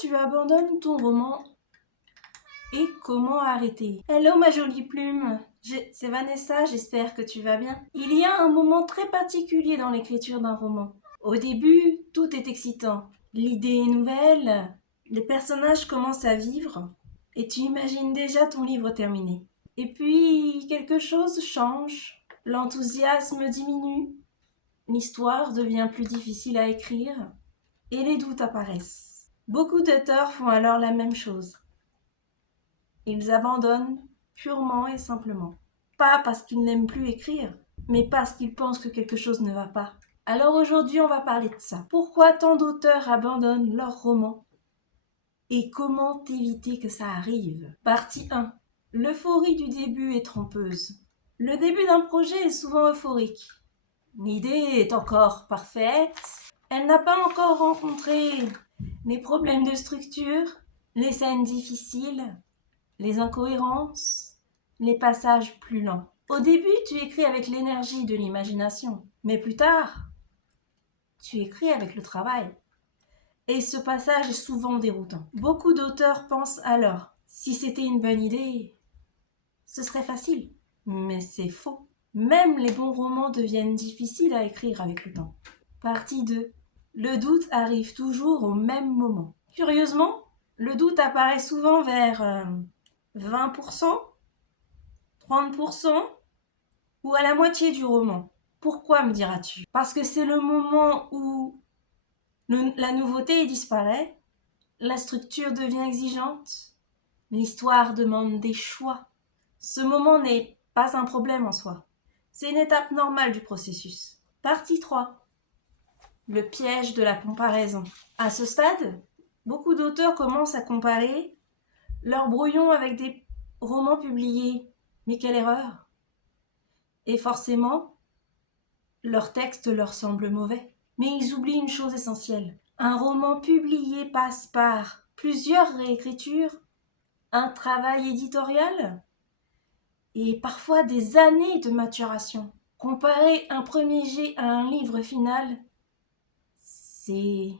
tu abandonnes ton roman et comment arrêter? Hello ma jolie plume, c'est Vanessa, j'espère que tu vas bien. Il y a un moment très particulier dans l'écriture d'un roman. Au début, tout est excitant. L'idée est nouvelle, les personnages commencent à vivre et tu imagines déjà ton livre terminé. Et puis, quelque chose change, l'enthousiasme diminue, l'histoire devient plus difficile à écrire et les doutes apparaissent. Beaucoup d'auteurs font alors la même chose. Ils abandonnent purement et simplement. Pas parce qu'ils n'aiment plus écrire, mais parce qu'ils pensent que quelque chose ne va pas. Alors aujourd'hui, on va parler de ça. Pourquoi tant d'auteurs abandonnent leurs romans et comment éviter que ça arrive? Partie 1. L'euphorie du début est trompeuse. Le début d'un projet est souvent euphorique. L'idée est encore parfaite. Elle n'a pas encore rencontré les problèmes de structure, les scènes difficiles, les incohérences, les passages plus lents. Au début, tu écris avec l'énergie de l'imagination, mais plus tard, tu écris avec le travail. Et ce passage est souvent déroutant. Beaucoup d'auteurs pensent alors, si c'était une bonne idée, ce serait facile. Mais c'est faux. Même les bons romans deviennent difficiles à écrire avec le temps. Partie 2. Le doute arrive toujours au même moment. Curieusement, le doute apparaît souvent vers 20%, 30% ou à la moitié du roman. Pourquoi, me diras-tu? Parce que c'est le moment où la nouveauté disparaît, la structure devient exigeante, l'histoire demande des choix. Ce moment n'est pas un problème en soi. C'est une étape normale du processus. Partie 3. Le piège de la comparaison. À ce stade, beaucoup d'auteurs commencent à comparer leurs brouillons avec des romans publiés. Mais quelle erreur! Et forcément, leur texte leur semble mauvais. Mais ils oublient une chose essentielle. Un roman publié passe par plusieurs réécritures, un travail éditorial et parfois des années de maturation. Comparer un premier jet à un livre final, c'est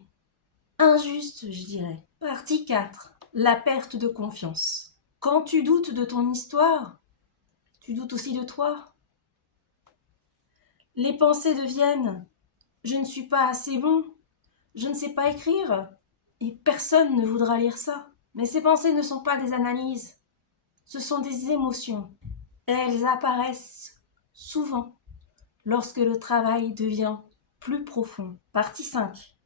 injuste, je dirais. Partie 4. La perte de confiance. Quand tu doutes de ton histoire, tu doutes aussi de toi. Les pensées deviennent « je ne suis pas assez bon, je ne sais pas écrire » et personne ne voudra lire ça. Mais ces pensées ne sont pas des analyses, ce sont des émotions. Elles apparaissent souvent lorsque le travail devient plus profond. Partie 5.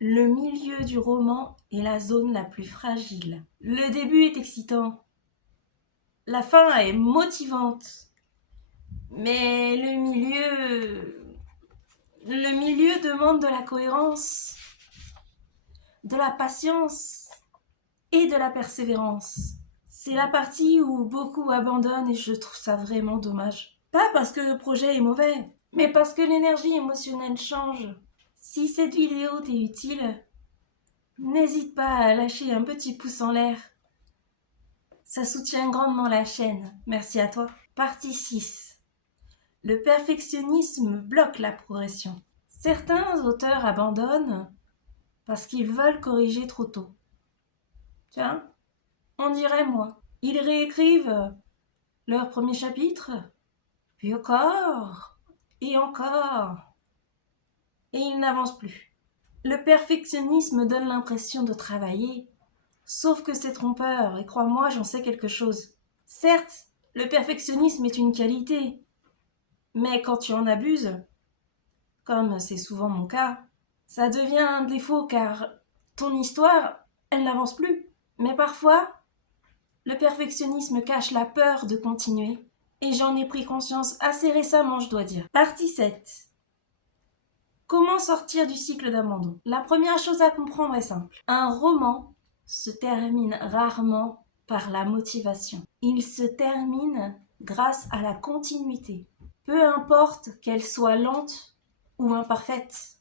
Le milieu du roman est la zone la plus fragile. Le début est excitant, la fin est motivante, mais le milieu demande de la cohérence, de la patience et de la persévérance. C'est la partie où beaucoup abandonnent et je trouve ça vraiment dommage. Pas parce que le projet est mauvais, mais parce que l'énergie émotionnelle change. Si cette vidéo t'est utile, n'hésite pas à lâcher un petit pouce en l'air. Ça soutient grandement la chaîne. Merci à toi. Partie 6. Le perfectionnisme bloque la progression. Certains auteurs abandonnent parce qu'ils veulent corriger trop tôt. Tiens, on dirait moi. Ils réécrivent leur premier chapitre, puis encore, et encore, et ils n'avancent plus. Le perfectionnisme donne l'impression de travailler, sauf que c'est trompeur, et crois-moi, j'en sais quelque chose. Certes, le perfectionnisme est une qualité, mais quand tu en abuses, comme c'est souvent mon cas, ça devient un défaut car ton histoire, elle n'avance plus. Mais parfois, le perfectionnisme cache la peur de continuer, et j'en ai pris conscience assez récemment, je dois dire. Partie 7. Comment sortir du cycle d'abandon? La première chose à comprendre est simple. Un roman se termine rarement par la motivation. Il se termine grâce à la continuité. Peu importe qu'elle soit lente ou imparfaite,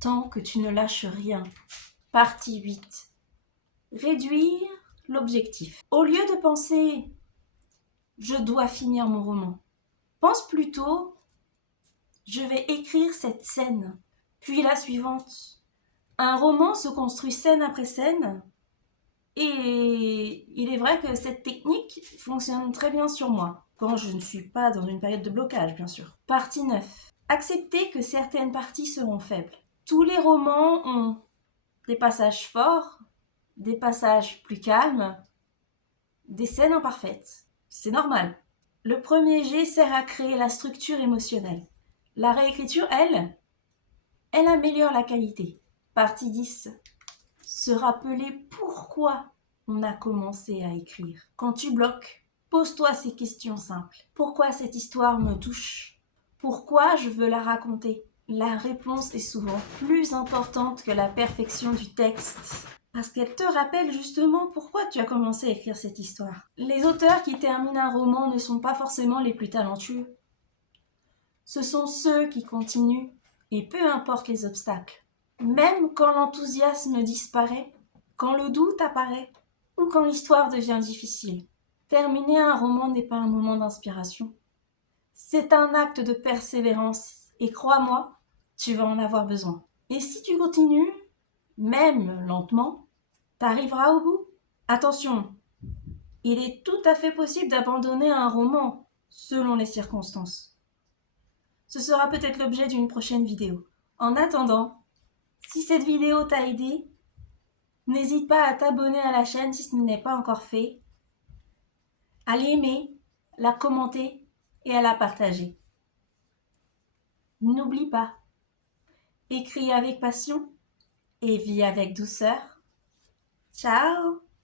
tant que tu ne lâches rien. Partie 8. Réduire l'objectif. Au lieu de penser « je dois finir mon roman », pense plutôt « je vais écrire cette scène, puis la suivante ». Un roman se construit scène après scène, et il est vrai que cette technique fonctionne très bien sur moi, quand je ne suis pas dans une période de blocage, bien sûr. Partie 9. Accepter que certaines parties seront faibles. Tous les romans ont des passages forts, des passages plus calmes, des scènes imparfaites. C'est normal. Le premier jet sert à créer la structure émotionnelle. La réécriture, elle améliore la qualité. Partie 10. Se rappeler pourquoi on a commencé à écrire. Quand tu bloques, pose-toi ces questions simples. Pourquoi cette histoire me touche? Pourquoi je veux la raconter? La réponse est souvent plus importante que la perfection du texte. Parce qu'elle te rappelle justement pourquoi tu as commencé à écrire cette histoire. Les auteurs qui terminent un roman ne sont pas forcément les plus talentueux. Ce sont ceux qui continuent, et peu importe les obstacles. Même quand l'enthousiasme disparaît, quand le doute apparaît, ou quand l'histoire devient difficile. Terminer un roman n'est pas un moment d'inspiration. C'est un acte de persévérance, et crois-moi, tu vas en avoir besoin. Et si tu continues, même lentement, t'arriveras au bout. Attention, il est tout à fait possible d'abandonner un roman, selon les circonstances. Ce sera peut-être l'objet d'une prochaine vidéo. En attendant, si cette vidéo t'a aidé, n'hésite pas à t'abonner à la chaîne si ce n'est pas encore fait, à l'aimer, la commenter et à la partager. N'oublie pas, écris avec passion et vis avec douceur. Ciao!